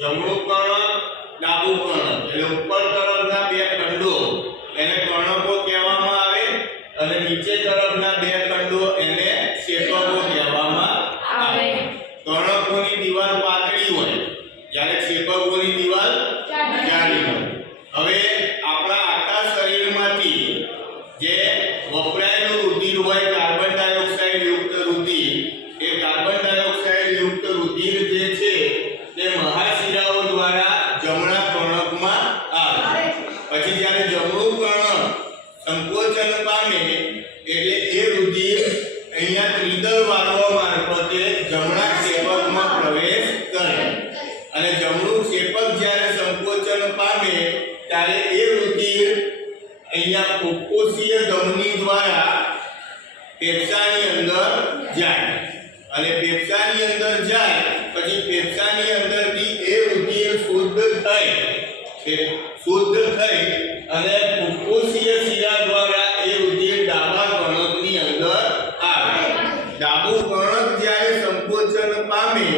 જમણું કર્ણક, ડાબું કર્ણક. એટલે ઉપર તરફના બે ખંડો એને કર્ણકો કહેવામાં આવે અને નીચે તરફના બે ખંડો એને ક્ષેપકો કહેવામાં આવે. કર્ણકોની દીવાલ પાતળી હોય જ્યારે ક્ષેપકોની દીવાલ જાડી હોય. હવે આપણા આખા શરીરમાંથી જે વપરાયેલું રુધિર હોય કાર્બન ડાયોક્સાઇડ યુક્ત રુધિર, એ કાર્બન ડાયોક્સાઇડ યુક્ત રુધિર જે છે તે મહાશિરાઓ દ્વારા જમણા કર્ણકમાં આવે. પછી જ્યારે જમણું કર્ણક સંકોચન પામે એટલે એ રુધિર અહીંયા ત્રિદલ વાલ્વ મારફતે જમણા ક્ષેપકમાં પ્રવેશ કરે અને જમણું ક્ષેપક જ્યારે સંકોચન પામે ત્યારે એ રુધિર અહીંયા ફુફ્ફુસીય ધમની દ્વારા ફેફસાની અંદર જાય અને ફેફસાની અંદર જાય પછી ફેફસાની અંદરથી એ રુધિર શુદ્ધ થઈ અને ફુફ્ફુસીય શિરા દ્વારા એ રુધિર ડાબા કર્ણકની અંદર આવે. ડાબું કર્ણક જ્યારે સંકોચન પામે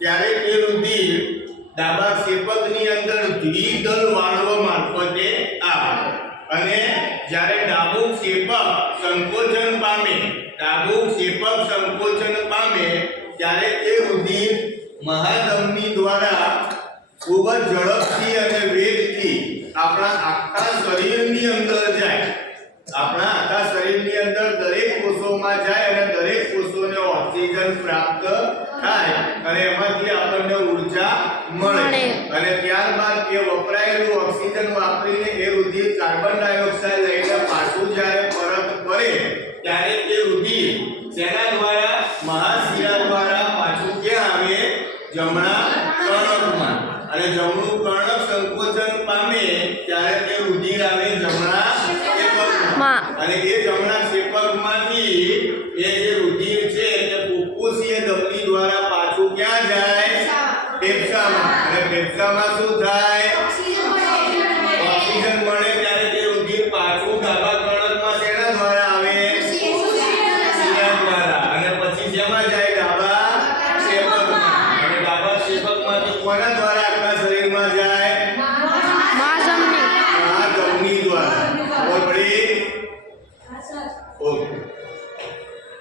ત્યારે એ રુધિર ડાબા ક્ષેપકની અંદર દ્વિદલ વાલ્વ મારફતે આવે અને જ્યારે ડાબું ક્ષેપક સંકોચન પામે ત્યારે એ રુધિર મહાધમની દ્વારા ખૂબ જ ઝડપથી અને વેગથી આપણા આખા શરીરની અંદર જાય. આપણા આખા શરીરની અંદર દરેક કોષોમાં જાય અને દરેક કોષોને ઓક્સિજન પ્રાપ્ત થાય અને એમાંથી આપણને ઊર્જા મળે અને ત્યારબાદ એ વપરાયેલું ઓક્સિજન વાપરીને એ રુધિર કાર્બન ડાયોક્સાઇડ લઈને પાછું જ્યારે પરત ફરે ત્યારે એ રુધિર શેના દ્વારા મહાશિરા દ્વારા પાછું ક્યાં આવે? જમણા કર્ણકમાં. અને જમણું કર્ણક સંકોચન પામે ત્યારે તે રુધિર આવે જમણા ક્ષેપકમાં અને એ જમણા ક્ષેપકમાંથી એ જે રુધિર છે તે ફુફ્ફુસીય ધમની દ્વારા પાછું ક્યાં જાય? ફેફસામાં. અને ફેફસામાં શું થાય? ઓક્સિજન મળે ત્યારે તે રુધિર પાછું ડાબા કર્ણકમાં શેના દ્વારા આવે? શિરા દ્વારા. અને પછી જેમાં જાય? ડાબા ક્ષેપકમાં. અને ડાબા ક્ષેપકમાંથી કોના દ્વારા